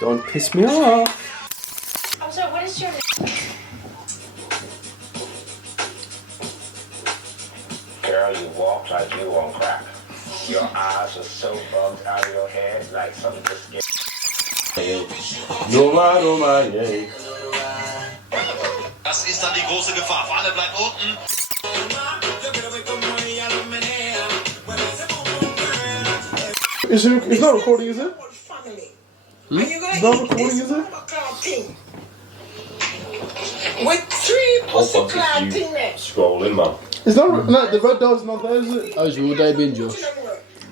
Don't piss me off. I'm sorry, what is your name? Girl, you walk like you on crack. Your eyes are so bugged out of your head like something just scared. No man, yeah. Das ist dann die große Gefahr. Für alle bleibt unten. It's not recording, is it? It's not recording, is it? With 3 pussy-clad thing there. Scrolling, man. It's not. No, the red dot's not there, is it? How's your day been, Josh?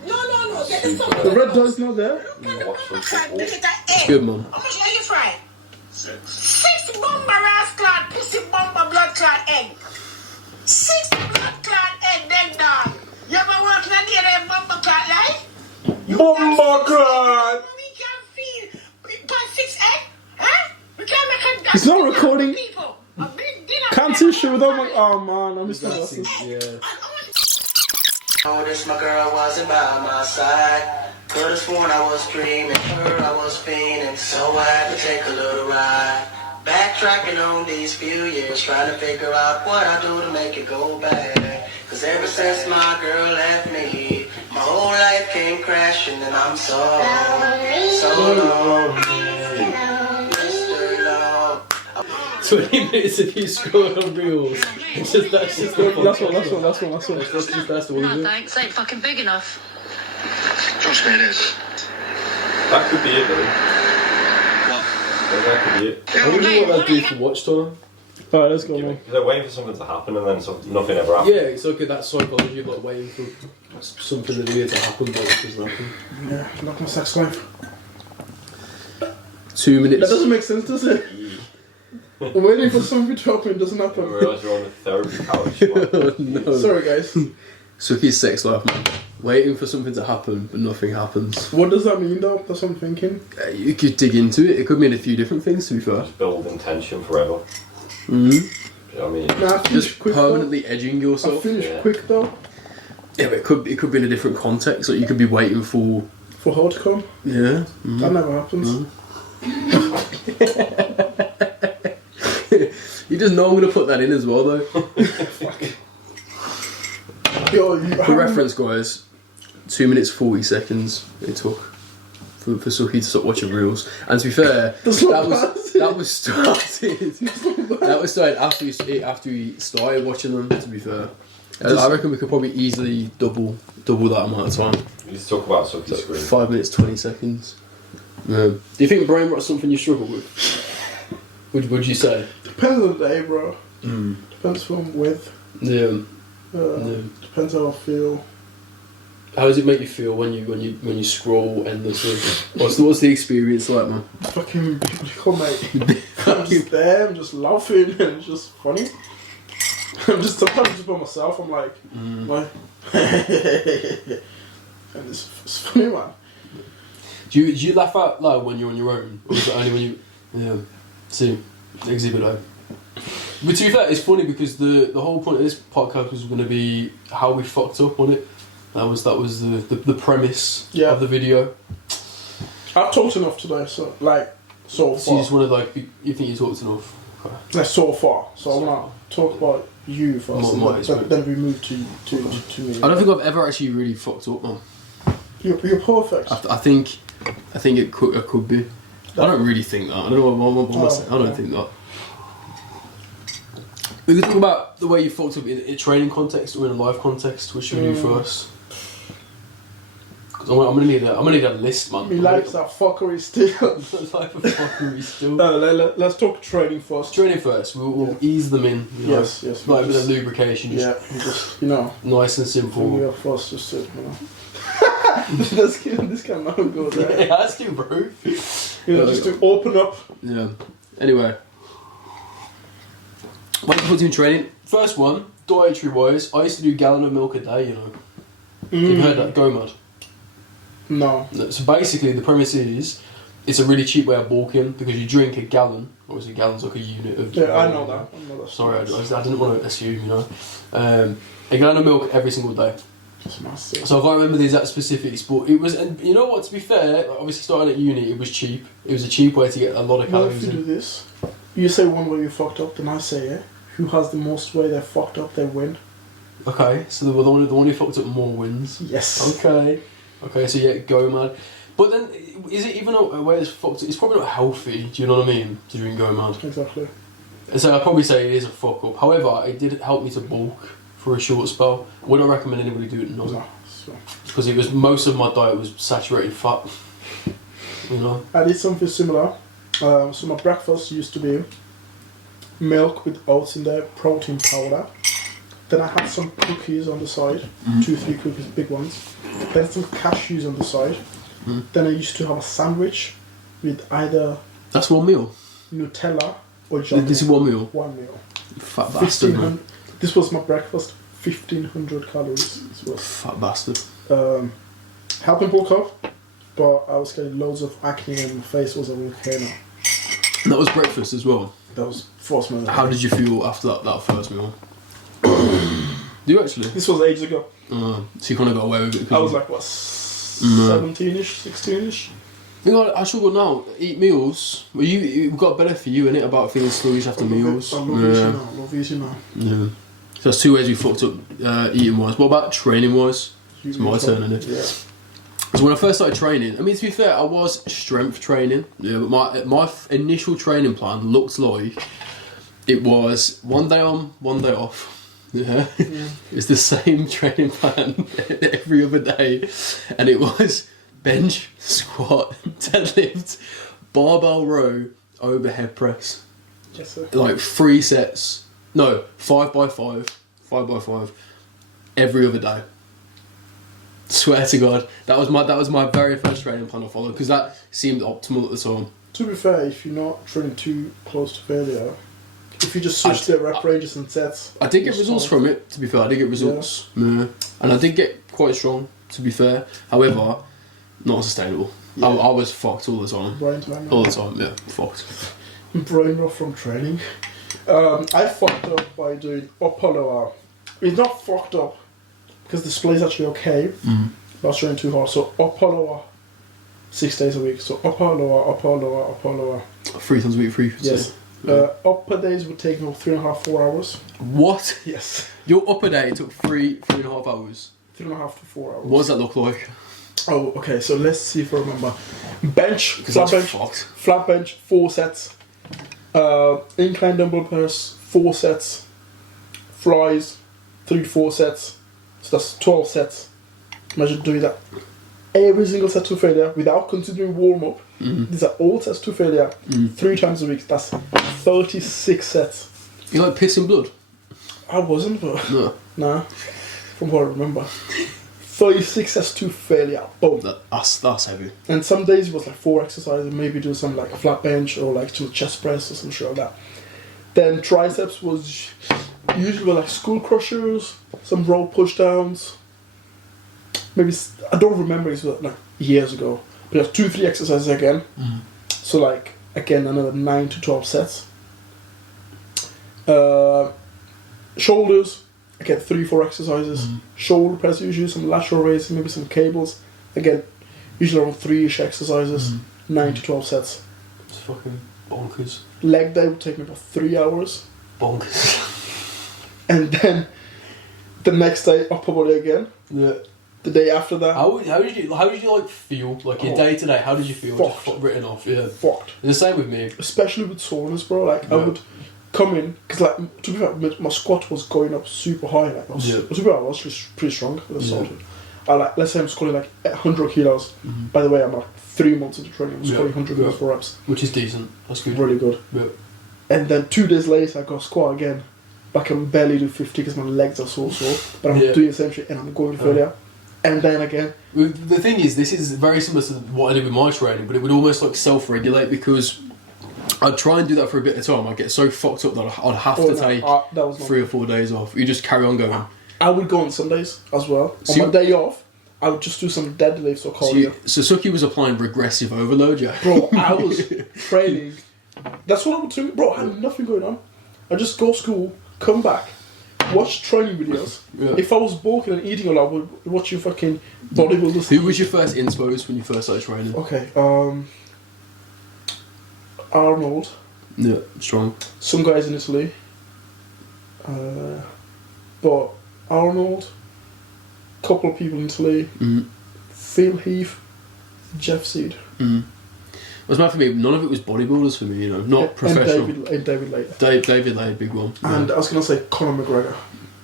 No. The red dot's not there. It's good, man. How much are you frying? 6 bomber ass clad, pussy bomber blood clad egg. 6 blood clad egg, then dog. You ever work in a day that bomber clad life? Bomber clad! We can't feed 6 egg, huh? We can't make a It's not recording. people. A big dinner. Can't see shit without my. Oh man, I missed the That's glasses. yeah. Noticed my girl wasn't by my side. Could've sworn I was dreaming, her I was fiending, so I had to take a little ride. Backtracking on these few years, trying to figure out what I do to make it go back. Cause ever since my girl left me, my whole life came crashing, and I'm so lonely, Mr. Love. 20 minutes of you scrolling on reels. It's just, that's just the Last one. That's the one, No, is it? thanks. Ain't fucking big enough. Trust me, it is. That could be it, though. What? That could be it. I wonder what they'll do for watch time. Alright, let's go, man. Because they're waiting for something to happen and then nothing ever happens. Yeah, it's okay, that psychology of like waiting for something that needs to happen, but it doesn't happen. Yeah, not my sex life. 2 minutes. That doesn't make sense, does it? Waiting for something to happen doesn't I happen. realise you're on the therapy couch. Man. Oh, no. Sorry, guys. Suki's sex life, man. Waiting for something to happen, but nothing happens. What does that mean, though? That's what I'm thinking. You could dig into it. It could mean a few different things, to be fair. Building tension forever. Mm-hmm. You know what I mean? Nah, I finished Just quick, permanently edging though. I yourself. finished Yeah. quick, though. Yeah, but it could be in a different context. Like you could be waiting for. For her to come. Yeah. That never happens. You just know I'm gonna put that in as well, though. Yo, For reference, guys, 2 minutes 40 seconds it took for Suki to stop watching reels. And to be fair, That's not bad, is it? that was started after we started watching them. To be fair, I reckon we could probably easily double that amount of time. You just talk about something screen. 5 minutes 20 seconds. Yeah. Do you think brain rot's something you struggle with? Would you say? Depends on the day, bro. Depends who I'm with. Yeah. Depends how I feel. How does it make you feel when you scroll endlessly? What's the experience like, man? Fucking beautiful, mate. I'm just there, I'm just laughing, and it's just funny. Sometimes just by myself, I'm like, like and it's funny, man. Do you laugh out loud when you're on your own? Or is it only when you... Yeah. See, exhibit A. But to be fair, it's funny because the whole point of this podcast was going to be how we fucked up on it. That was the premise of the video. I've talked enough today, so So far. you just want to you think you talked enough? Okay. Like so far. So I want to talk about you first, then we move to me. I don't think I've ever actually really fucked up, man. You're perfect. I think it could be. I don't really think that. I don't know what I'm saying. I don't think that. We can talk about the way you fucked up in a training context or in a live context. Which should we do first? Because I'm gonna need a list, man. Me likes that fuckery still. Life of fuckery still. No, let's talk training first. Training first. We'll ease them in. You know? Yes. Like a bit of lubrication. Just nice and simple. We are first, just to, this can now go there. Yeah, that's too, bro. Just to open up. Yeah. Anyway. When I put in training, first one, dietary wise, I used to do a gallon of milk a day, you know. You've heard that, go mad. No. So basically the premise is, it's a really cheap way of bulking because you drink a gallon, obviously a gallon's like a unit of... Yeah, I know that. Sorry, I didn't want to assume, you know. A gallon of milk every single day. Just massive. So I can't remember the exact specifics, but it was, and you know what, to be fair, obviously starting at uni, it was cheap. It was a cheap way to get a lot of Now, calories if you in. do this, you say one way you fucked up, then I say, yeah, who has the most way they fucked up, they win. Okay, so the one who fucked up more wins. Yes. Okay, so yeah, go mad. But then, is it even a way that's fucked up? It's probably not healthy, do you know what I mean, to drink go mad. Exactly. And so I'd probably say it is a fuck up. However, it did help me to bulk for a short spell. Would I recommend anybody do it? No. No, so. Because it was, most of my diet was saturated fat. You know? I did something similar. So my breakfast used to be milk with oats in there, protein powder. Then I had some cookies on the side, 2-3 cookies, big ones. Then some cashews on the side. Then I used to have a sandwich with either That's one meal. Nutella or jam. This is one meal. One meal. Fat bastard, man. 1500. This was my breakfast. 1500 calories. This was Fat bastard. helping bulk up, but I was getting loads of acne and my face was a volcano. And that was breakfast as well. That was first meal. How did you feel after that first meal? Do you actually? This was ages ago. So you kind of got away with it. I was like, what, 17ish, 16ish? You know, I struggle now. Eat meals. Well, it got better for you, innit? About feeling sluggish after meals. I love eating now. Yeah. So that's two ways we fucked up eating wise. What about training wise? It's my turn, isn't it? Yeah. So when I first started training, I mean, to be fair, I was strength training. Yeah, but my initial training plan looked like it was 1 day on, 1 day off. Yeah. It's the same training plan every other day, and it was bench, squat, deadlift, barbell row, overhead press. Yes, sir. Like 3 sets. No, 5x5, 5x5, every other day. Swear to God, that was my very first training plan I followed because that seemed optimal at the time. To be fair, if you're not training too close to failure, if you just switch the rep ranges and sets, I did get results from it. To be fair, I did get results, yeah. And I did get quite strong. To be fair, however, not sustainable. Yeah. I was fucked all the time. Brain time. All the time, yeah, fucked. Brain rot from training. I fucked up by doing upper lower. It's not fucked up because the split is actually okay. But I was training too hard. So upper lower, 6 days a week. So upper lower, upper lower, upper lower. 3 times a week, frequency. Yes. Upper days would take me 3.5, 4 hours. What? Yes. Your upper day took 3.5 hours. 3.5 to 4 hours. What does that look like? Oh, okay. So let's see if I remember. Bench, flat bench, fucked. flat bench, 4 sets. Incline dumbbell press, 4 sets. Flies, 3-4 sets. So that's 12 sets. Imagine doing that every single set to failure without considering warm up. These are all sets to failure. 3 times a week. That's 36 sets. You like pissing blood? I wasn't, but No. nah. From what I remember, 36 sets to failure. Boom. That's heavy. And some days it was like 4 exercises. Maybe do some like a flat bench or like some chest press or some shit like that. Then triceps was usually like school crushers, some row push downs. Maybe I don't remember, it was like years ago. But there's 2-3 exercises again. So like again another 9 to 12 sets. Shoulders, again 3-4 exercises. Shoulder press usually, some lateral raises, maybe some cables. Again, usually around 3-ish exercises. 9 to 12 sets. It's fucking bonkers. Leg day would take me about 3 hours. Bonkers. And then the next day upper body again. Yeah. The day after that, How did you like feel like your day to day? How did you feel? Fucked. Just written off, yeah. fucked. The same with me. Especially with soreness, bro. Like I Yeah. would come in because like to be fair, my squat was going up super high. Like I was, Yeah. to be fair, I was just pretty strong. I Yeah. I like let's say I'm squatting like 100 kilos. By the way, I'm like 3 months into training. I'm squatting 100 kilos for reps. Which is decent. That's good. Really good. Yeah. And then 2 days later, I got squat again. But I can barely do 50 because my legs are so sore. But I'm Yeah. doing the same shit and I'm going to failure. And then again, The thing is, this is very similar to what I did with my training, but it would almost like self-regulate because I'd try and do that for a bit of time. I'd get so fucked up that I'd have to take that was not 3 or 4 days off. You just carry on going. I would go on Sundays as well. So on my day off, I would just do some deadlifts or cardio. So Suki was applying regressive overload, yeah? Bro, I was training. That's what I would do. Bro, I had nothing going on. I just go to school, come back, watch training videos. Yeah. If I was bulking and eating a lot, I would watch you fucking bodybuilders. Who was your first inspo when you first started training? Okay, Arnold. Yeah, strong. Some guys in Italy. But Arnold, couple of people in Italy, Phil Heath, Jeff Seed. It was mad for me. None of it was bodybuilders for me, you know, not professional. And David Lade. David Lade, big one. Yeah. And I was gonna say Conor McGregor.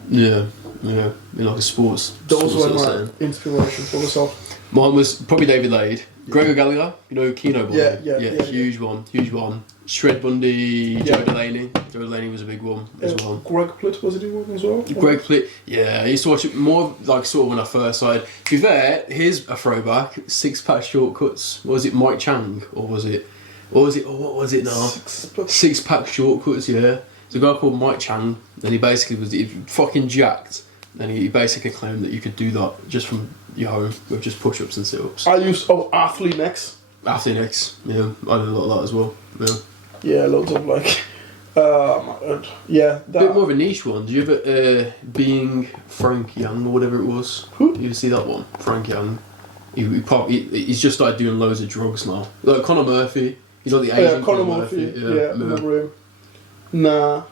Yeah, in like a sports. Those sports were sort of my setting. inspiration for myself. Mine was probably David Lade. Gregor Gallagher, you know, Keno boy. Yeah, huge one. Shred Bundy, Joe Delaney. Joe Delaney was a big one as well. Greg Plitt was it in one as well? Greg Plitt, yeah, I used to watch it more like sort of when I first started. To be fair, here's a throwback: 6-pack shortcuts. Was it Mike Chang or was it? What was it now? 6-pack shortcuts. Yeah, there's a guy called Mike Chang, and he basically was fucking jacked, and he basically claimed that you could do that just from your home with just push-ups and sit-ups. I used Athlete Next. Athlete Next, yeah, I did a lot of that as well. Yeah. Yeah, loads of like, my God. Yeah. A bit more of a niche one. Do you ever being Frank Young or whatever it was? Who? You see that one? Frank Young. He's just started doing loads of drugs now. Like Conor Murphy. He's like the Asian Conor Murphy. Yeah, yeah. remember him. Nah.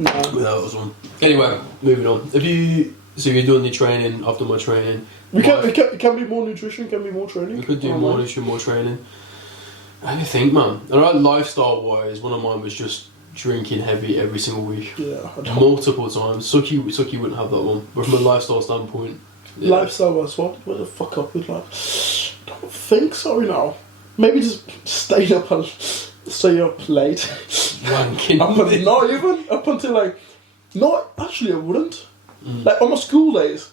Yeah, that was one. Anyway, moving on. So you're doing the training. I've done my training. It can be more nutrition. Can be more training. We could do more nutrition, more training. I don't think, man. And right, lifestyle-wise, one of mine was just drinking heavy every single week. Yeah. Multiple times. Sucky wouldn't have that one. But from a lifestyle standpoint... Yeah. Lifestyle-wise, what the fuck up with like... I don't think so, you know. Maybe just stay up late. Wanking. Up until like... No, actually I wouldn't. Like on my school days,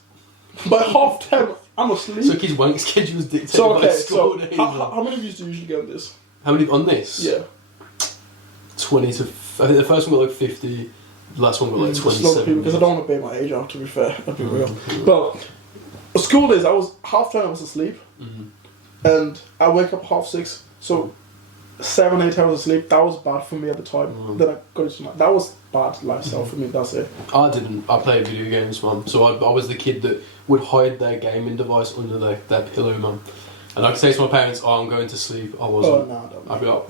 by 10:30 I'm asleep. Sucky's wank schedule's dictated by school days. How many views do you usually get on this? How many on this? Yeah. 20 to... I think the first one got like 50, the last one got like 27. Because I don't want to pay my age out, to be fair. I'll be real. But school days, I was 10:30 I was asleep. And I wake up 6:30. So 7-8 hours of sleep, that was bad for me at the time. Then I got into that was bad lifestyle for me, that's it. I played video games, man. So I was the kid that would hide their gaming device under their pillow, man. And I'd say to my parents, I'm going to sleep. I wasn't. Oh, no, don't. I'd be like...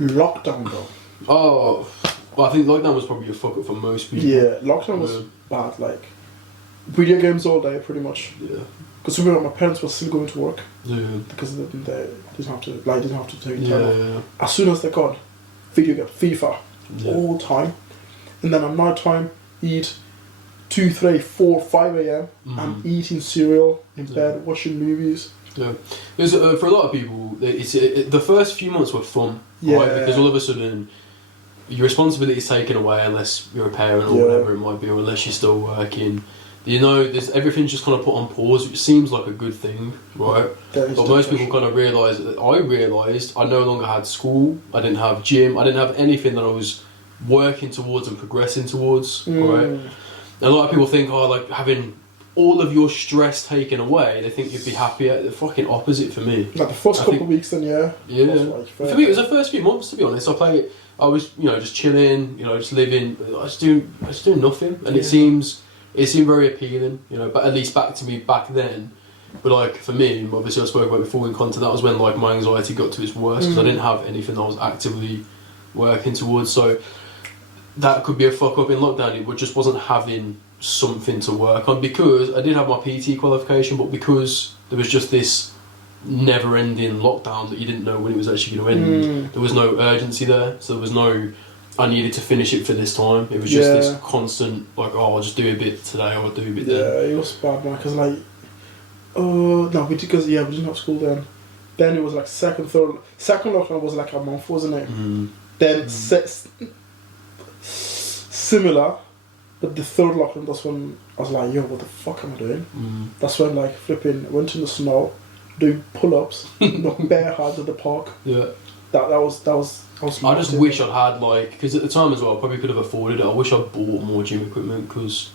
Lockdown, though. Oh, well, I think lockdown was probably a fuck up for most people. Yeah, lockdown was bad, like... Video games all day, pretty much. Yeah. Because my parents were still going to work. Yeah. Because they didn't have to take time off. Yeah. As soon as they got video game, FIFA, all the time. And then at night time, eat 2, 3, 4, 5 a.m. I'm eating cereal in bed, watching movies. Yeah, because for a lot of people, the first few months were fun, right? Because all of a sudden, your responsibility is taken away unless you're a parent or whatever it might be, or unless you're still working. You know, everything's just kind of put on pause, which seems like a good thing, right? But most people kind of realise that I realised I no longer had school, I didn't have gym, I didn't have anything that I was working towards and progressing towards, right? And a lot of people think, like having all of your stress taken away, they think you'd be happier. The fucking opposite for me. Like the first couple of weeks then, yeah. For me, it was the first few months, to be honest. I was, just chilling, just living, I was doing nothing, and it seemed very appealing, but at least back to me back then. But like for me, obviously I spoke about before in content, that was when like my anxiety got to its worst because I didn't have anything that I was actively working towards. So that could be a fuck up in lockdown. It just wasn't having something to work on, because I did have my PT qualification, but because there was just this never-ending lockdown that you didn't know when it was actually going to end, there was no urgency there, so there was no I needed to finish it for this time. It was just this constant like, I'll just do a bit today, I'll do a bit then. Yeah, it was bad, man, because like no, we didn't have school then. Then it was like second lockdown was like a month, wasn't it? Then similar. But the third lockdown, that's when I was like, yo, what the fuck am I doing? That's when like flipping, went in the snow, doing pull-ups, bare hard at the park. Yeah. That was I just wish I'd had like, because at the time as well, I probably could have afforded it. I wish I'd bought more gym equipment, because,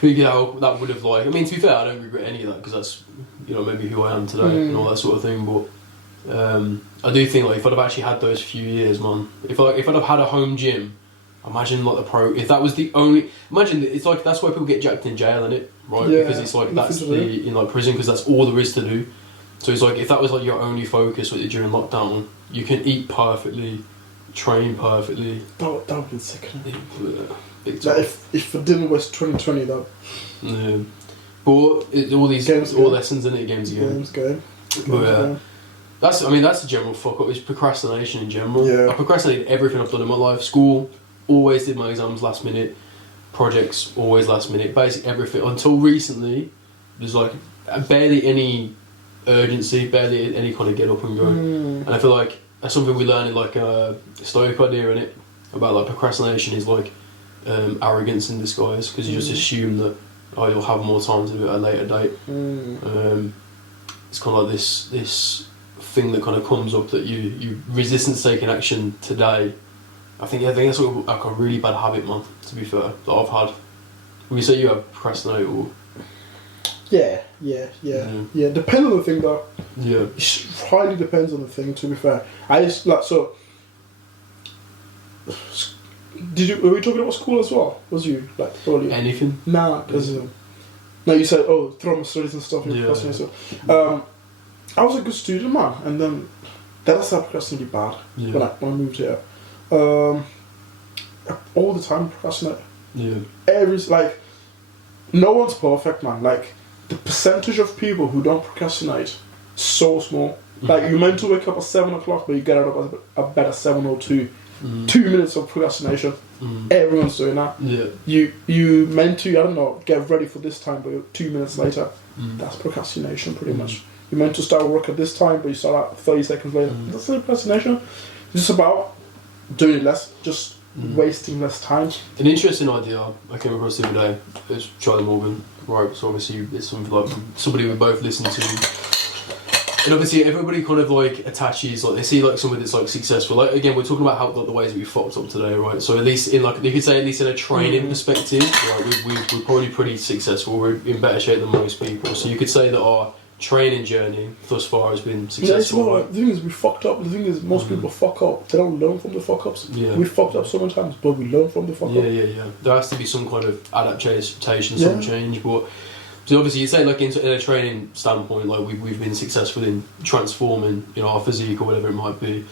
figure out that would have like, I mean, to be fair, I don't regret any of that, because that's, maybe who I am today and all that sort of thing, but I do think like if I'd have actually had those few years, man, if I'd have had a home gym Imagine like if that was the only. Imagine it's like that's why people get jacked in jail, isn't it? Right? Yeah, Because it's like that's definitely. in like prison because that's all there is to do. So it's like if that was like your only focus with during lockdown, you can eat perfectly, train perfectly. That would be sick. Big Like time. if it didn't was 2020, that Yeah. But all these Games all game. lessons in it, games again. game's game. But, that's the general fuck up. Is procrastination in general. Yeah. I procrastinated everything I've done in my life. School, always did my exams last minute. Projects, always last minute. Basically everything until recently. There's like barely any urgency, barely any kind of get up and go. And I feel like that's something we learn in like a Stoic idea in it about like procrastination is like arrogance in disguise because you just assume that you'll have more time to do it at a later date. It's kind of like this thing that kind of comes up that you resistance taking action today. I think that's like a really bad habit, man. To be fair, that I've had. Would you say you have procrastinate or? Yeah. Depends on the thing though. Yeah. It highly depends on the thing. To be fair, I just like so. Were we talking about school as well? Was you like earlier? Anything? Nah, because no, you said throw my studies and stuff. Yeah. So, I was a good student, man, and then that started procrastinating bad when I moved here. All the time procrastinate. Yeah. No one's perfect, man. Like the percentage of people who don't procrastinate so small. Like you're meant to wake up at 7 o'clock, but you get out of bed at 7:02. 2 minutes of procrastination. Everyone's doing that. Yeah. You meant to, I don't know, get ready for this time, but you're 2 minutes later. That's procrastination, pretty much. You're meant to start work at this time, but you start out 30 seconds later. That's procrastination. It's just about doing it less, just wasting less time. An interesting idea I came across the other day is Charlie Morgan. Right, so obviously it's something like somebody we both listen to. And obviously everybody kind of like attaches, like they see like somebody that's like successful. Like again, we're talking about how like, the ways that we fucked up today, right? So at least in like, you could say at least in a training perspective, right, we're probably pretty successful. We're in better shape than most people. So you could say that our training journey thus far has been successful. Yeah, it's more like, the thing is we fucked up. The thing is most people fuck up. They don't learn from the fuck ups. Yeah. We fucked up so many times, but we learn from the fuck up. Yeah. There has to be some kind of adaptation, some change, but. So obviously, you say like in a training standpoint, like we've been successful in transforming, our physique or whatever it might be,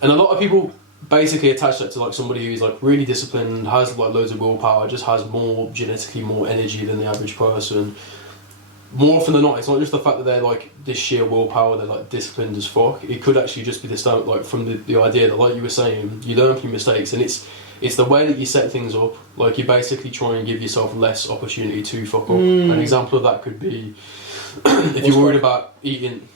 and a lot of people basically attach that to like somebody who's like really disciplined, has like loads of willpower, just has genetically more energy than the average person. More often than not, it's not just the fact that they're like this sheer willpower, they're like disciplined as fuck. It could actually just be the start, like from the idea that, like you were saying, you learn from your mistakes, and it's the way that you set things up. Like you basically try and give yourself less opportunity to fuck up. An example of that could be if you're worried about eating.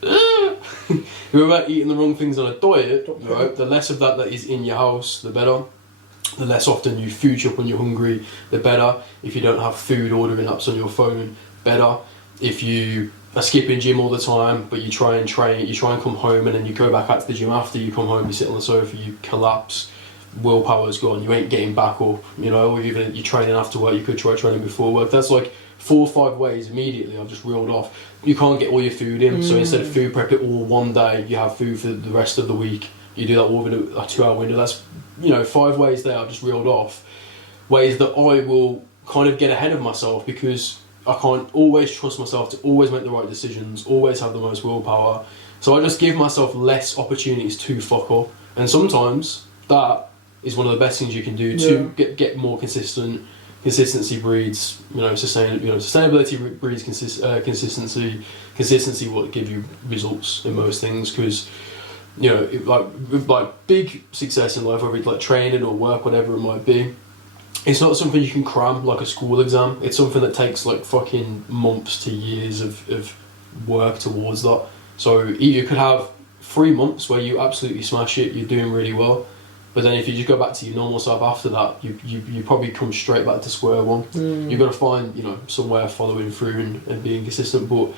If you're about eating the wrong things on a diet, right? The less of that is in your house, the better. The less often you food shop when you're hungry, the better. If you don't have food ordering apps on your phone, better. If you are skipping gym all the time, but you try and train, you try and come home and then you go back out to the gym after you come home, you sit on the sofa, you collapse. Willpower's gone, you ain't getting back up, or even if you're training after work, you could try training before work. That's like 4 or 5 ways immediately I've just reeled off. You can't get all your food in, so instead of food prep it all one day, you have food for the rest of the week. You do that all within a 2-hour window. That's 5 ways there I've just reeled off. Ways that I will kind of get ahead of myself because I can't always trust myself to always make the right decisions, always have the most willpower. So I just give myself less opportunities to fuck up, and sometimes that is one of the best things you can do to get more consistent. Consistency breeds, sustainability breeds consistency. Consistency will give you results in most things because, like big success in life, whether it's like training or work, whatever it might be, it's not something you can cram like a school exam. It's something that takes like fucking months to years of work towards that. So you could have 3 months where you absolutely smash it, you're doing really well. But then if you just go back to your normal self after that, you probably come straight back to square one. You've got to find, somewhere following through and being consistent. But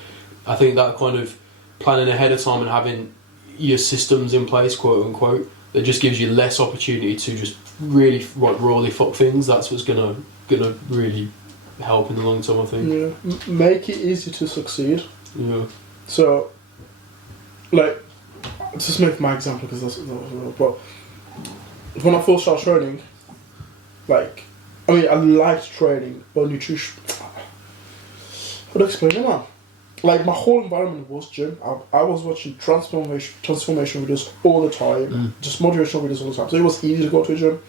I think that kind of planning ahead of time and having your systems in place, quote unquote, that just gives you less opportunity to just really royally fuck things. That's what's gonna really help in the long term, I think. Yeah, make it easy to succeed. Yeah. So, like, just make my example because that's but when I first started training, like, I mean, I liked training, but nutrition. How do I explain it, man? Like, my whole environment was gym. I was watching transformation videos all the time, just motivational videos all the time. So it was easy to go to a gym.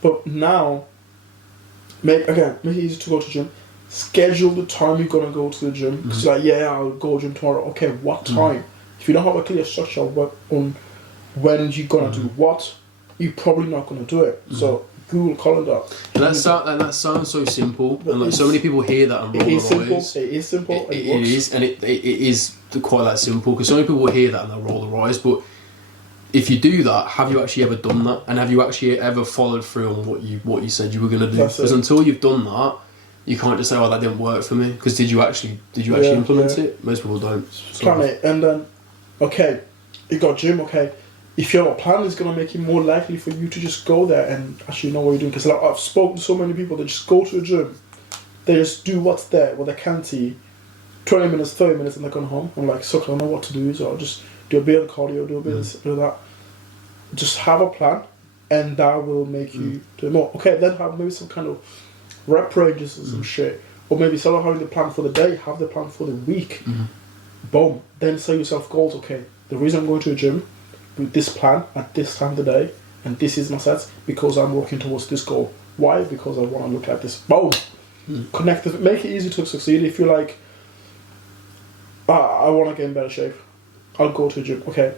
But now, make it easy to go to gym. Schedule the time you're gonna go to the gym. Because like, yeah, I'll go gym tomorrow. Okay, what time? If you don't have a clear structure on when you're gonna do what, you're probably not gonna do it. So Google calendar. And that sounds so simple, and like so many people hear that and roll their eyes. It is simple. It is, and it is quite that simple because so many people hear that and they'll roll their eyes. But if you do that, have you actually ever done that? And have you actually ever followed through on what you said you were going to do? Because until you've done that, you can't just say, "Oh, that didn't work for me." Because did you actually implement it? Most people don't. Plan it, and then you got gym. Okay, if you have a plan, it's gonna make it more likely for you to just go there and actually know what you're doing. Because I've spoken to so many people that just go to a gym, they just do what's there, what they can see, 20 minutes, 30 minutes, and they're going home. I'm like, so I don't know what to do, so I'll just do a bit of cardio, do a bit of this, do that. Just have a plan, and that will make you do more. Okay, then have maybe some kind of rep ranges or some shit, or maybe instead of having the plan for the day, have the plan for the week. Boom. Then set yourself goals. Okay, the reason I'm going to a gym with this plan at this time of the day, and this is my sets because I'm working towards this goal. Why? Because I want to look like this. Boom. Connect it. Make it easy to succeed. If you're like, I want to get in better shape, I'll go to a gym. Okay,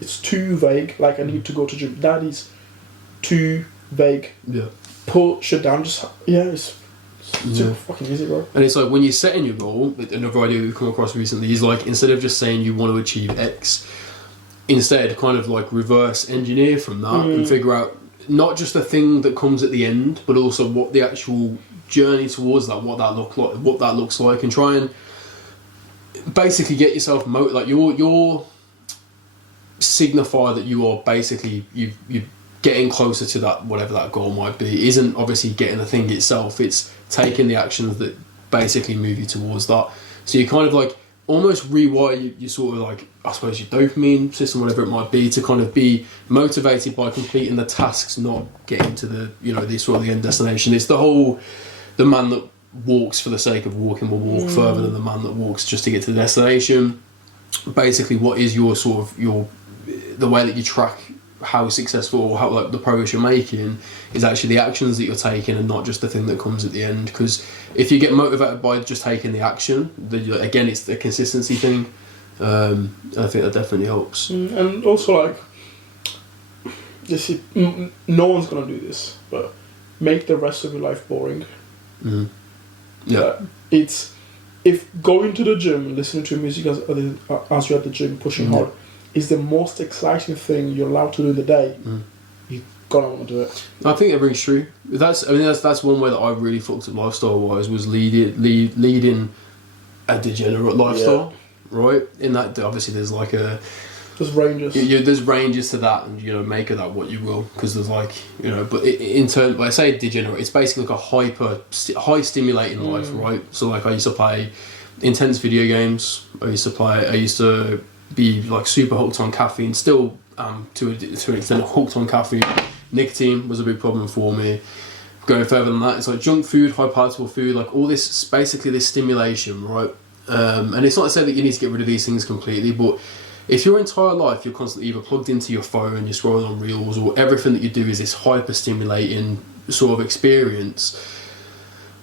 it's too vague. Like I need to go to gym. That is too vague. Yeah. Push it down. Just it's super fucking easy, bro. And it's like when you're setting your goal. Another idea we've come across recently is like instead of just saying you want to achieve X. Instead, kind of like reverse engineer from that and figure out not just the thing that comes at the end, but also what the actual journey towards that, what that looks like, and try and basically get yourself like your signify that you are basically you getting closer to that whatever that goal might be. Isn't obviously getting the thing itself; it's taking the actions that basically move you towards that. So you kind of like almost rewire your sort of like, I suppose, your dopamine system, whatever it might be, to kind of be motivated by completing the tasks, not getting to the, the sort of the end destination. It's the man that walks for the sake of walking will walk further than the man that walks just to get to the destination. Basically, what is your sort of the way that you track how successful or how like the progress you're making is actually the actions that you're taking and not just the thing that comes at the end. Because if you get motivated by just taking the action, then again it's the consistency thing. I think that definitely helps. And also like, you see, no one's gonna do this, but make the rest of your life boring. It's if going to the gym and listening to music as you're at the gym pushing hard is the most exciting thing you're allowed to do in the day, you're gonna want to do it. I think that rings true. That's one way that I really fucked up lifestyle wise was leading a degenerate lifestyle, right? In that obviously there's like there's ranges. There's ranges to that, and make of that what you will, because there's like But in turn, when I say degenerate, it's basically like a high stimulating life, right? So like I used to play intense video games. I used to be like super hooked on caffeine. Still, to an extent, hooked on caffeine. Nicotine was a big problem for me. Going further than that, it's like junk food, high palatable food, like all this, basically this stimulation, right? And it's not to say that you need to get rid of these things completely, but if your entire life you're constantly either plugged into your phone, you're scrolling on reels, or everything that you do is this hyper stimulating sort of experience,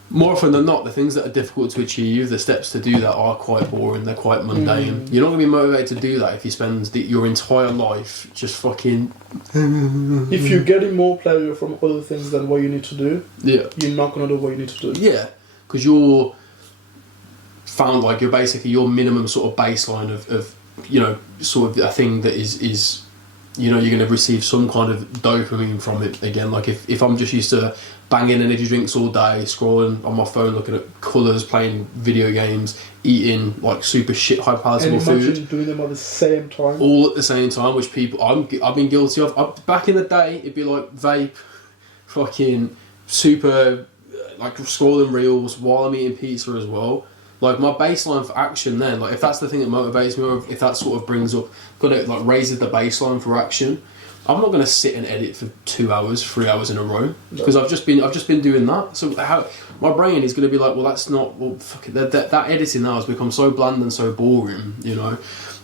more often than not, the things that are difficult to achieve, the steps to do that are quite boring, they're quite mundane. You're not going to be motivated to do that if you spend your entire life just fucking... If you're getting more pleasure from other things than what you need to do, you're not going to do what you need to do. Yeah, because you're found like you're basically your minimum sort of baseline of sort of a thing that is you're going to receive some kind of dopamine from it again. Like if I'm just used to banging energy drinks all day, scrolling on my phone, looking at colours, playing video games, eating like super shit high palatable food. Imagine doing them at the same time. All at the same time, which I've been guilty of. Back in the day, it'd be like vape, fucking super, like scrolling reels while I'm eating pizza as well. Like my baseline for action then, like if that's the thing that motivates me, or if that sort of brings up, got it like raises the baseline for action, I'm not going to sit and edit for 2 hours, 3 hours in a row because I've just been doing that. So how my brain is going to be like, well, that's not. Well, fuck it, that editing now has become so bland and so boring, you know.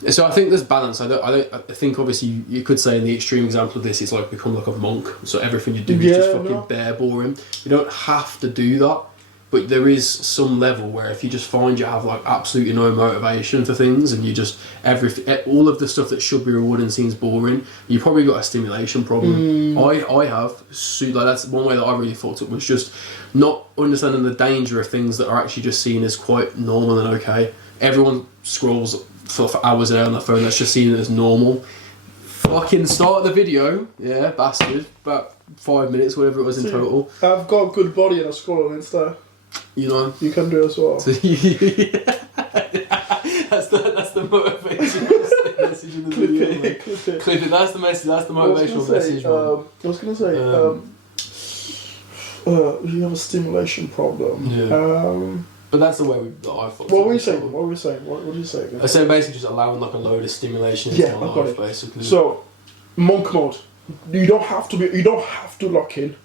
So I think there's balance. I think obviously you could say in the extreme example of this, it's like become like a monk. So everything you do is just fucking bare boring. You don't have to do that. But there is some level where if you just find you have like absolutely no motivation for things and you just all of the stuff that should be rewarding seems boring, you probably got a stimulation problem. I have like that's one way that I really fucked up was just not understanding the danger of things that are actually just seen as quite normal and okay. Everyone scrolls for hours a day on their phone. That's just seen as normal. Fucking start the video, yeah, bastard. About 5 minutes, whatever it was in total. I've got a good body and I scroll on Insta. You know, you can do it as well. So that's the motivation message in the video. Clip it. That's the message. That's the motivational message. I was gonna say, you have a stimulation problem. Yeah. But that's the way I thought. What were you saying? What did you say again? I said basically just allowing like a load of stimulation into my life, basically. So, monk mode. You don't have to lock in.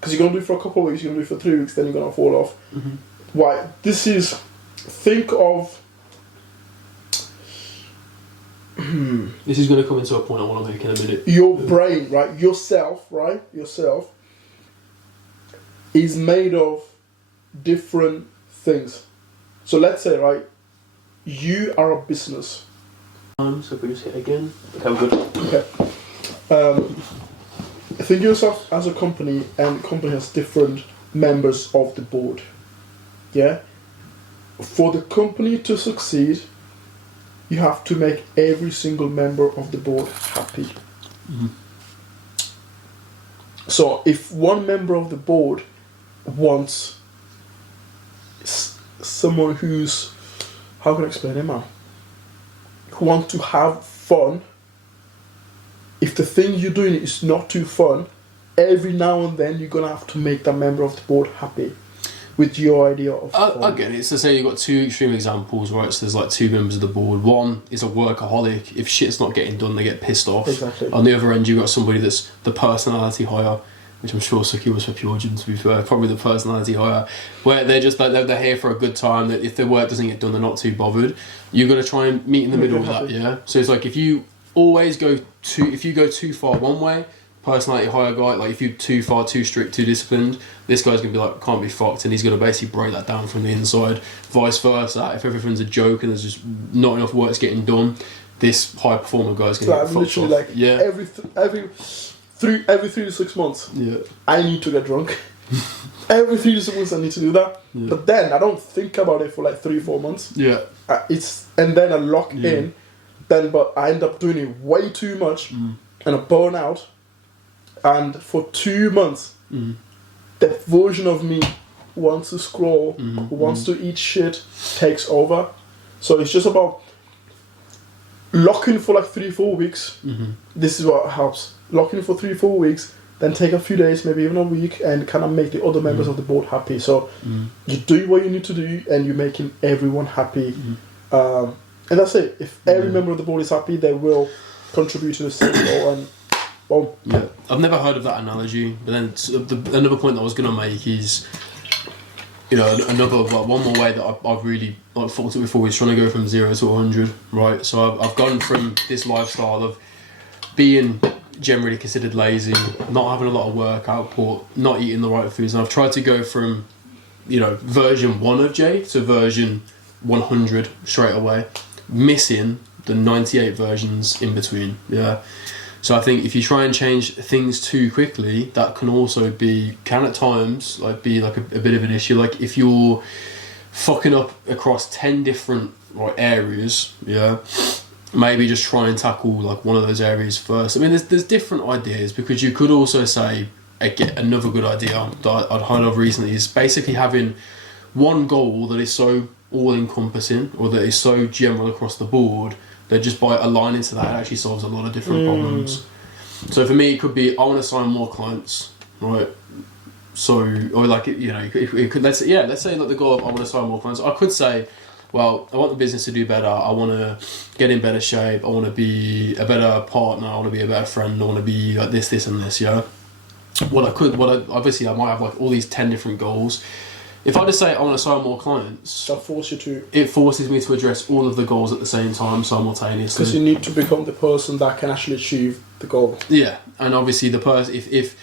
Because you're going to do it for a couple of weeks, you're going to do it for 3 weeks, then you're going to fall off. Mm-hmm. Why? Think of... This is going to come into a point I want to make in a minute. Your brain, right? Yourself, is made of different things. So let's say, right, you are a business. So if we just hit again. Okay, I'm good. Okay. Think of yourself as a company, and the company has different members of the board. Yeah? For the company to succeed, you have to make every single member of the board happy. Mm-hmm. So if one member of the board wants someone who's, how can I explain it, man? Who wants to have fun, if the thing you're doing is not too fun, every now and then you're going to have to make that member of the board happy with your idea of fun. I get it. So say you've got two extreme examples, right? So there's like two members of the board. One is a workaholic. If shit's not getting done, they get pissed off. Exactly. On the other end, you've got somebody that's the personality hire, which I'm sure Suki was for Purgeon, to be fair. Probably the personality hire, where they're just like, they're here for a good time. That if their work doesn't get done, they're not too bothered. You've got to try and meet in the middle of that, yeah? So it's like if you go too far one way, personality higher guy, like if you're too far, too strict, too disciplined, this guy's gonna be like, can't be fucked, and he's gonna basically break that down from the inside. Vice versa, if everything's a joke and there's just not enough work's getting done, this high performer guy's gonna get fucked literally off. Like every 3 to 6 months, I need to get drunk. Every 3 to 6 months I need to do that. Yeah. But then I don't think about it for like 3-4 months. Yeah. And then I lock in. But I end up doing it way too much, and I burn out. And for 2 months, the version of me who wants to scroll, who wants to eat shit, takes over. So it's just about locking for like 3-4 weeks. This is what helps. Locking for 3-4 weeks, then take a few days, maybe even a week, and kind of make the other members of the board happy. So you do what you need to do, and you're making everyone happy. And that's it. If every member of the board is happy, they will contribute to the same goal. And boom. Yeah, I've never heard of that analogy. But then another point that I was going to make is, you know, one more way that I've really thought it before is trying to go from 0 to 100. Right. So I've gone from this lifestyle of being generally considered lazy, not having a lot of work output, not eating the right foods, and I've tried to go from, you know, version 1 of Jay to version 100 straight away, missing the 98 versions in between. So I think if you try and change things too quickly, that can also can at times be like a bit of an issue. Like if you're fucking up across 10 different areas, maybe just try and tackle like one of those areas first. I mean, there's different ideas, because you could also say, another good idea that I'd heard of recently is basically having one goal that is so all-encompassing, or that is so general across the board, that just by aligning to that, it actually solves a lot of different problems. So for me, it could be, I want to sign more clients, right? So, or like, you know, it could, let's say like the goal of I want to sign more clients. I could say, well, I want the business to do better. I want to get in better shape. I want to be a better partner. I want to be a better friend. I want to be like this, and this. Yeah. Obviously, I might have like all these 10 different goals. If I just say I want to sign more clients, That force you to. it forces me to address all of the goals at the same time simultaneously. Because you need to become the person that can actually achieve the goal. Yeah, and obviously the person, if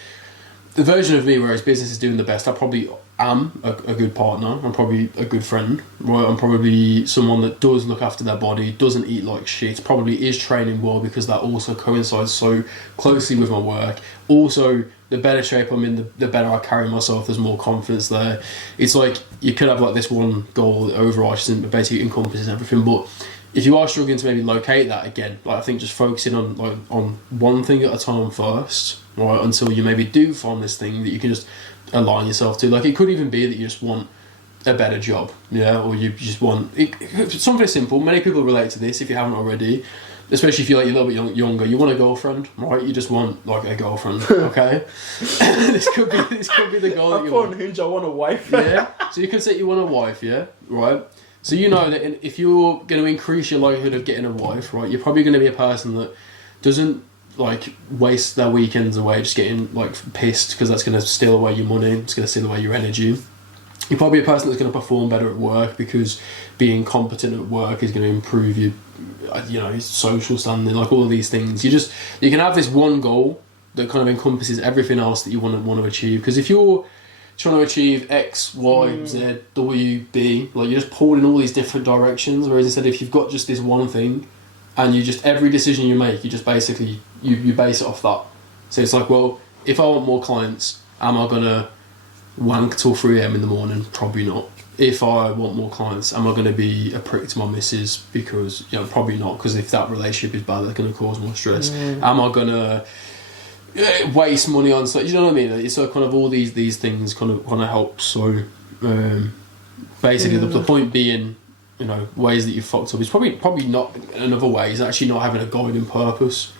the version of me where his business is doing the best, I probably am a good partner. I'm probably a good friend. Right, I'm probably someone that does look after their body, doesn't eat like shit. Probably is training well because that also coincides so closely with my work. Also, the better shape I'm in, the better I carry myself. There's more confidence there. It's like you could have like this one goal that overarches and basically encompasses everything, but if you are struggling to maybe locate that again, like I think just focusing on one thing at a time first, right, until you maybe do find this thing that you can just align yourself to. Like it could even be that you just want a better job, yeah, or you just want something simple. Many people relate to this if you haven't already, especially if you're like a little bit younger. You want a girlfriend, right? You just want like a girlfriend, okay? this could be the goal that you want. Hinge, I want a wife. Yeah, so you could say you want a wife, yeah, right? So you know that if you're going to increase your likelihood of getting a wife, right, you're probably going to be a person that doesn't like waste their weekends away just getting like pissed, because that's going to steal away your money, it's going to steal away your energy. You're probably a person that's going to perform better at work because being competent at work is going to improve your, your social standing, like all of these things. You can have this one goal that kind of encompasses everything else that you want to achieve. Because if you're trying to achieve X, Y, Z, W, B, like you're just pulled in all these different directions. Whereas instead, if you've got just this one thing, and you just every decision you make, you just basically you base it off that. So it's like, well, if I want more clients, am I gonna wank till 3 AM in the morning? Probably not. If I want more clients, am I going to be a prick to my missus? Because probably not. Because if that relationship is bad, that's going to cause more stress. Am I going to waste money on stuff? You know what I mean? It's kind of all these things kind of help. So basically, the point being, ways that you fucked up is probably not. Another way is actually not having a guiding purpose.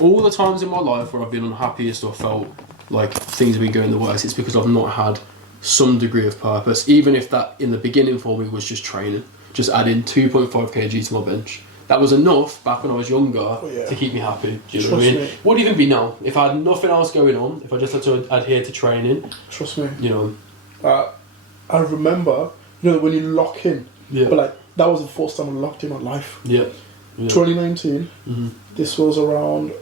All the times in my life where I've been unhappiest or felt like things have been going the worst, it's because I've not had some degree of purpose, even if that in the beginning for me was just training, just adding 2.5 kg to my bench. That was enough back when I was younger to keep me happy. Do you know what I mean? Wouldn't even be now. If I had nothing else going on, if I just had to adhere to training. Trust me. I remember, when you lock in, but like that was the first time I locked in my life. Yeah. 2019, this was around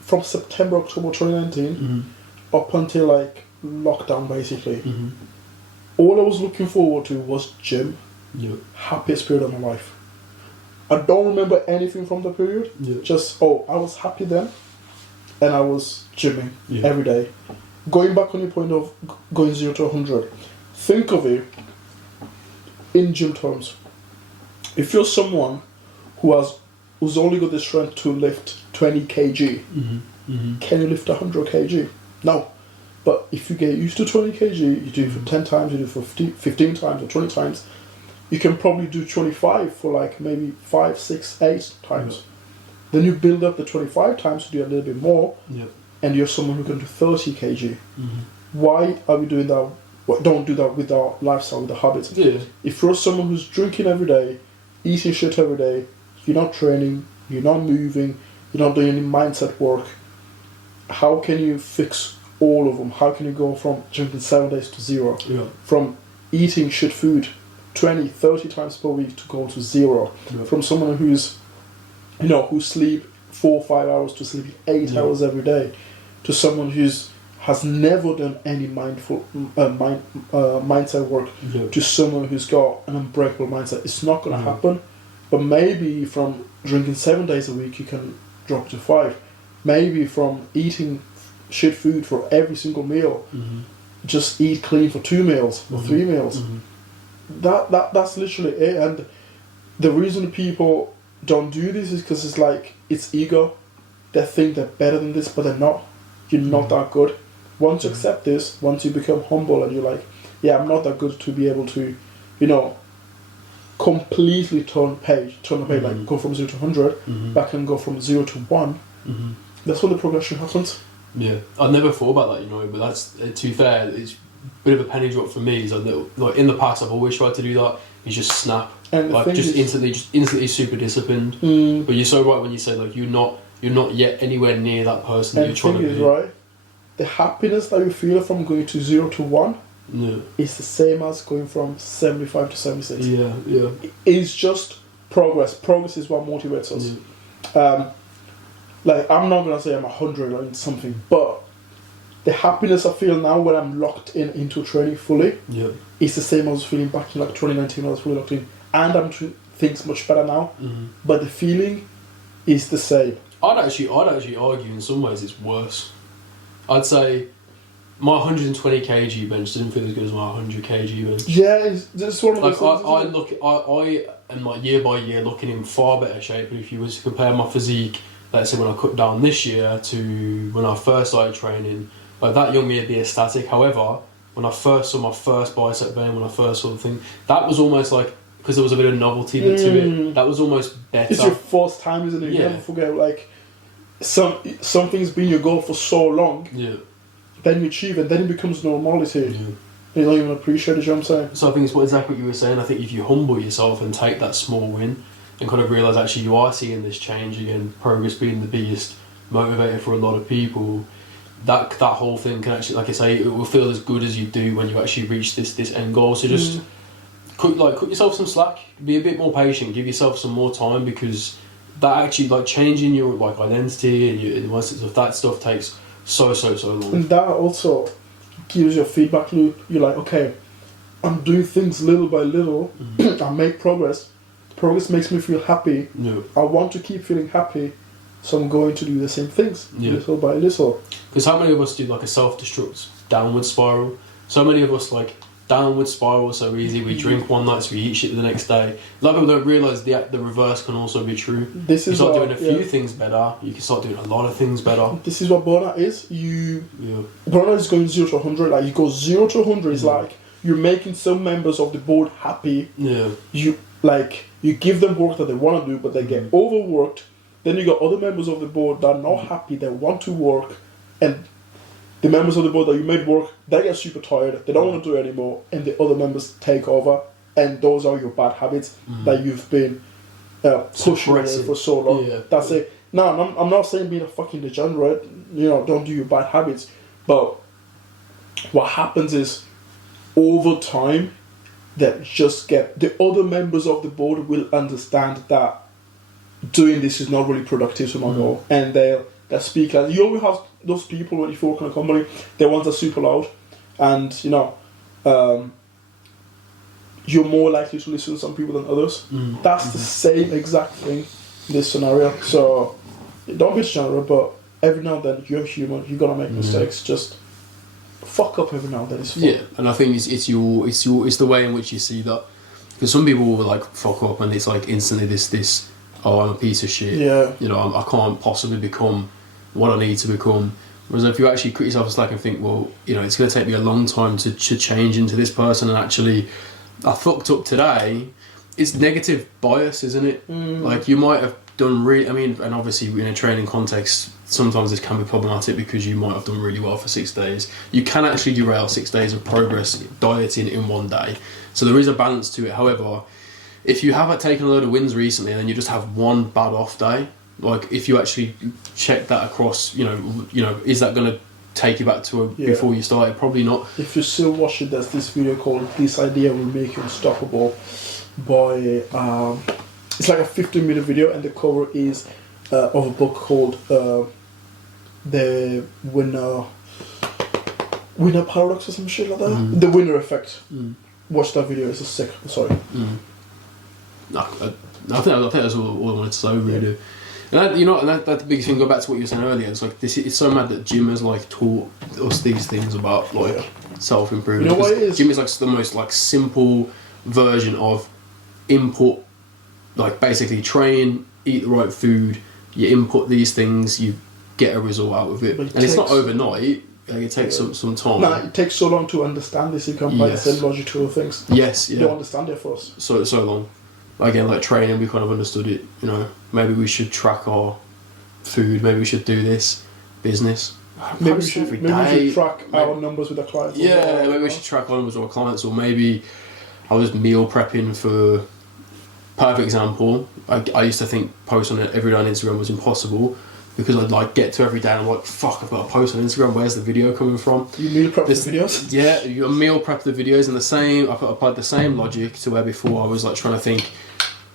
from September, October 2019, up until like lockdown basically. All I was looking forward to was gym. Happiest period of my life. I don't remember anything from the period. Just I was happy then, and I was gymming every day. Going back on your point of going 0 to 100, think of it in gym terms. If you're someone who's only got the strength to lift 20 kg, can you lift 100 kg? No. But if you get used to 20 kg, you do it for 10 times, you do it for 15 times or 20 times, you can probably do 25 for like maybe 5, 6, 8 times. Then you build up the 25 times to do a little bit more, and you're someone who can do 30 kg. Why are we doing that? Don't do that with our lifestyle, with the habits. If you're someone who's drinking every day, eating shit every day, you're not training, you're not moving, you're not doing any mindset work, how can you fix all of them? How can you go from drinking 7 days to 0? From eating shit food 20, 30 times per week to go to 0? From someone who's, who sleep 4 or 5 hours to sleep 8 hours every day, to someone has never done any mindset work, to someone who's got an unbreakable mindset. It's not going to happen. But maybe from drinking 7 days a week, you can drop to 5. Maybe from eating shit food for every single meal, just eat clean for 2 meals or 3 meals. That's literally it. And the reason people don't do this is because it's ego. They think they're better than this, but they're not. You're not that good. Once you accept this, once you become humble and you're like, I'm not that good to be able to, completely turn the page, like go from 0 to 100, back and go from 0 to 1. That's when the progression happens. Yeah, I've never thought about that, but that's, to be fair, it's a bit of a penny drop for me. Is like in the past, I've always tried to do that is just snap. And the Like thing just is- instantly super disciplined. But you're so right when you say like you're not yet anywhere near that person that And you're the trying thing to is, be. right, the happiness that you feel from going to 0 to 1 Yeah. is the same as going from 75 to 76. Yeah, yeah. It's just progress. Progress is what motivates us. Like, I'm not gonna say I'm 100 or something, but the happiness I feel now when I'm locked into training fully Yeah. is the same as feeling back in like 2019 when I was fully locked in, and I'm doing things much better now. But the feeling is the same. I'd actually argue in some ways it's worse. I'd say my 120 kg bench didn't feel as good as my 100 kg bench. Yeah, it's one of those Like things. I am like year by year looking in far better shape. But if you was to compare my physique, let's say when I cut down this year to when I first started training, like that young me would be ecstatic. However, when I first saw my first bicep vein, when I first saw the thing, that was almost like, because there was a bit of novelty to it, that was almost better. It's your first time, isn't it? You Yeah. never forget, like, something's been your goal for so long, Yeah. then you achieve it, then it becomes normality. Yeah. You don't even appreciate it, you know what I'm saying? So I think it's exactly what you were saying. I think if you humble yourself and take that small win and kind of realise actually you are seeing this change again, progress being the biggest motivator for a lot of people, that whole thing can actually, like I say, it will feel as good as you do when you actually reach this end goal. So just cut yourself some slack, be a bit more patient, give yourself some more time, because that actually, like, changing your like identity and your stuff, that stuff takes so long. And that also gives you a feedback loop. You're like, okay, I'm doing things little by little, I make progress. Progress makes me feel happy. Yeah. I want to keep feeling happy, so I'm going to do the same things, Yeah. little by little. Because how many of us do like a self-destruct downward spiral? So many of us like downward spiral so easy. We drink one night, so we eat shit the next day. A lot of people don't realise the reverse can also be true. This You is start what, doing a few things better, you can start doing a lot of things better. This is what burnout is. Burnout is going 0 to 100. Like, you go 0 to 100 is like you're making some members of the board happy. Yeah. You give them work that they want to do, but they get overworked. Then you got other members of the board that are not happy, they want to work, and the members of the board that you made work, they get super tired, they don't want to do it anymore, and the other members take over, and those are your bad habits that you've been pushing away for so long. Yeah. That's it. No, I'm not saying being a fucking degenerate, don't do your bad habits, but what happens is, over time, that just get the other members of the board will understand that doing this is not really productive to my goal, and they'll speak. Like, you always have those people when you work in a company, the ones that are super loud, and you're more likely to listen to some people than others. That's the same exact thing in this scenario. So don't be degenerate, but every now and then you're human. You're gonna make mistakes. Just fuck up every now and then. It's fun. Yeah, and I think it's the way in which you see that, because some people will like fuck up and it's like instantly this I'm a piece of shit. Yeah. I can't possibly become what I need to become. Whereas if you actually cut yourself a slack and think, well, it's going to take me a long time to change into this person, and actually I fucked up today, it's negative bias, isn't it? Like, you might have done and obviously in a training context, sometimes this can be problematic because you might have done really well for 6 days. You can actually derail 6 days of progress dieting in one day. So there is a balance to it. However, if you have taken a load of wins recently and then you just have one bad off day, like, if you actually check that across, is that going to take you back to before you started? Probably not. If you're still watching, there's this video called "This Idea Will Make You Unstoppable" by it's like a 15-minute video, and the cover is of a book called The Winner Paradox or some shit like that. The Winner Effect. Watch that video, it's a sick. Sorry. No, I think that's all I wanted to say, really. And that's the biggest thing. Go back to what you were saying earlier. It's like it's so mad that Jim has like taught us these things about like self-improvement. You know what it is? Jim is like the most like simple version of input. Like, basically train, eat the right food. You input these things, you get a result out of it, and it's not overnight. Like, it takes some time. Nah, it takes so long to understand this. You can't apply the same logic to other things. Yes, You don't understand it first. So long. Again, like training, we kind of understood it. Maybe we should track our food. Maybe we should do this business. Maybe we should track our numbers with our clients. Yeah, maybe we should track our numbers with our clients, or maybe I was meal prepping for. Perfect example. I used to think posting it every day on Instagram was impossible because I'd like get to every day and I'm like, fuck, I've got to post on Instagram. Where's the video coming from? You meal prep the videos? Yeah, you meal prep the videos and the same. I've applied the same logic to where before I was like trying to think,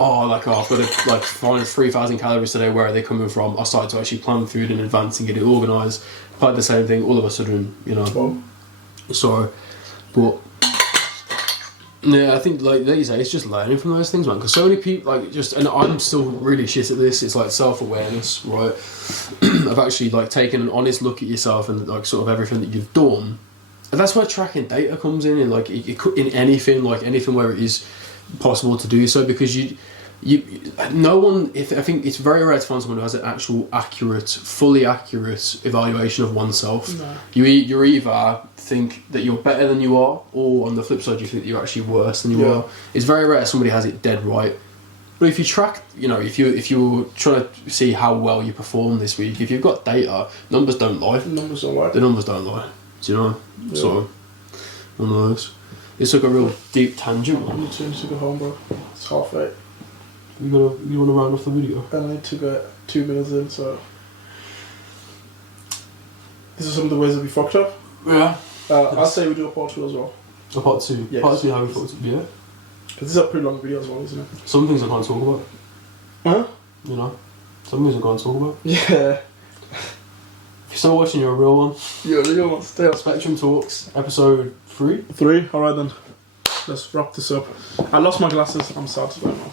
I've got to like find 3,000 calories today. Where are they coming from? I started to actually plan food in advance and get it organised. Applied the same thing. All of a sudden, you know. Oh. So, but. Yeah, I think like you say, it's just learning from those things, man. Because so many people and I'm still really shit at this. It's like self-awareness, right? Of actually like taking an honest look at yourself and like sort of everything that you've done, and that's where tracking data comes in. And like it could in anything where it is possible to do so, because no one. I think it's very rare to find someone who has an actual fully accurate evaluation of oneself. No. You're either think that you're better than you are, or on the flip side you think that you're actually worse than you are. It's very rare somebody has it dead right. But if you track, if you're trying to see how well you perform this week, if you've got data, numbers don't lie. The numbers don't lie. The numbers don't lie. Do you know? Yeah. So, one of those. It's like a real deep tangent. I need to go home, bro. It's 8:30. You want to round off the video? And I need to go 2 minutes in, so... These are some of the ways that we fucked up. Yeah. I'll say we do a part 2 as well. A part 2? Yes. Part 2 how we fucked up, yeah. Because these are pretty long videos as well, isn't it? Some things I can't talk about. Huh? You know? Some things I can't talk about. Yeah. If you're still watching, you're a real one. You're a real one. Stay up. Spectrum Talks, episode 3. 3? Alright then. Let's wrap this up. I lost my glasses. I'm sad right now.